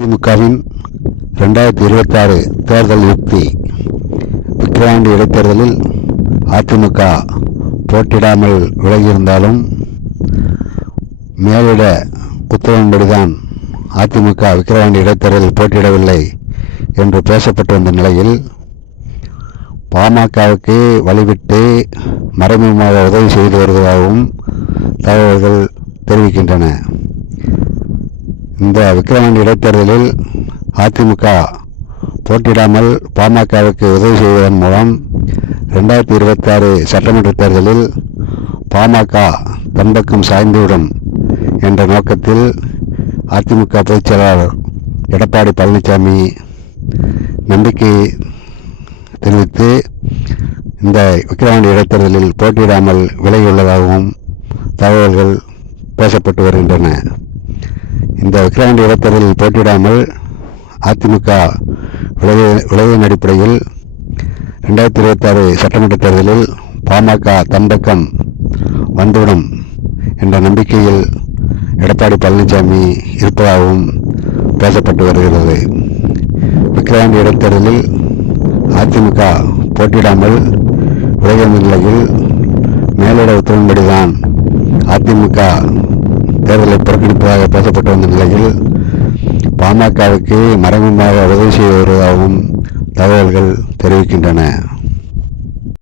திமுகவின் 2026 தேர்தல் யுக்தி. விக்கிரவாண்டி இடைத்தேர்தலில் அதிமுக போட்டியிடாமல் விலகியிருந்தாலும் மேலிட உத்தரவின்படிதான் அதிமுக விக்கிரவாண்டி இடைத்தேர்தலில் போட்டியிடவில்லை என்று பேசப்பட்டு வந்த நிலையில் பாமகவுக்கு வழிவிட்டு மறைமுகமாக உதவி செய்து வருவதாகவும் தகவல்கள் தெரிவிக்கின்றன. இந்த விக்கிரவாண்டி இடைத்தேர்தலில் அதிமுக போட்டியிடாமல் பாமகவுக்கு உதவி செய்வதன் மூலம் 2026 சட்டமன்ற தேர்தலில் பாமக தன்பக்கம் சாய்ந்துவிடும் என்ற நோக்கத்தில் அதிமுக பொதுச் செயலாளர் எடப்பாடி பழனிசாமி நம்பிக்கை தெரிவித்து இந்த விக்கிரவாண்டி இடைத்தேர்தலில் போட்டியிடாமல் விலகியுள்ளதாகவும் தகவல்கள் பேசப்பட்டு வருகின்றன. இந்த விக்கிரவாண்டி இடைத்தேர்தலில் போட்டியிடாமல் அதிமுக விலகியின் அடிப்படையில் 2026 சட்டமன்ற தேர்தலில் பாமக தன்பக்கம் வந்துவிடும் என்ற நம்பிக்கையில் எடப்பாடி பழனிசாமி இருப்பதாகவும் பேசப்பட்டு வருகிறது. விக்கிரவாண்டி இடைத்தேர்தலில் அதிமுக போட்டியிடாமல் விலகிய நிலையில் மேலிட உத்தரவின்படிதான் அதிமுக தேர்தலை புறக்கணிப்பதாக பேசப்பட்டு வந்த நிலையில் பாமகவுக்கு மறைமுகமாக உதவி செய்து வருவதாகவும் தகவல்கள் தெரிவிக்கின்றன.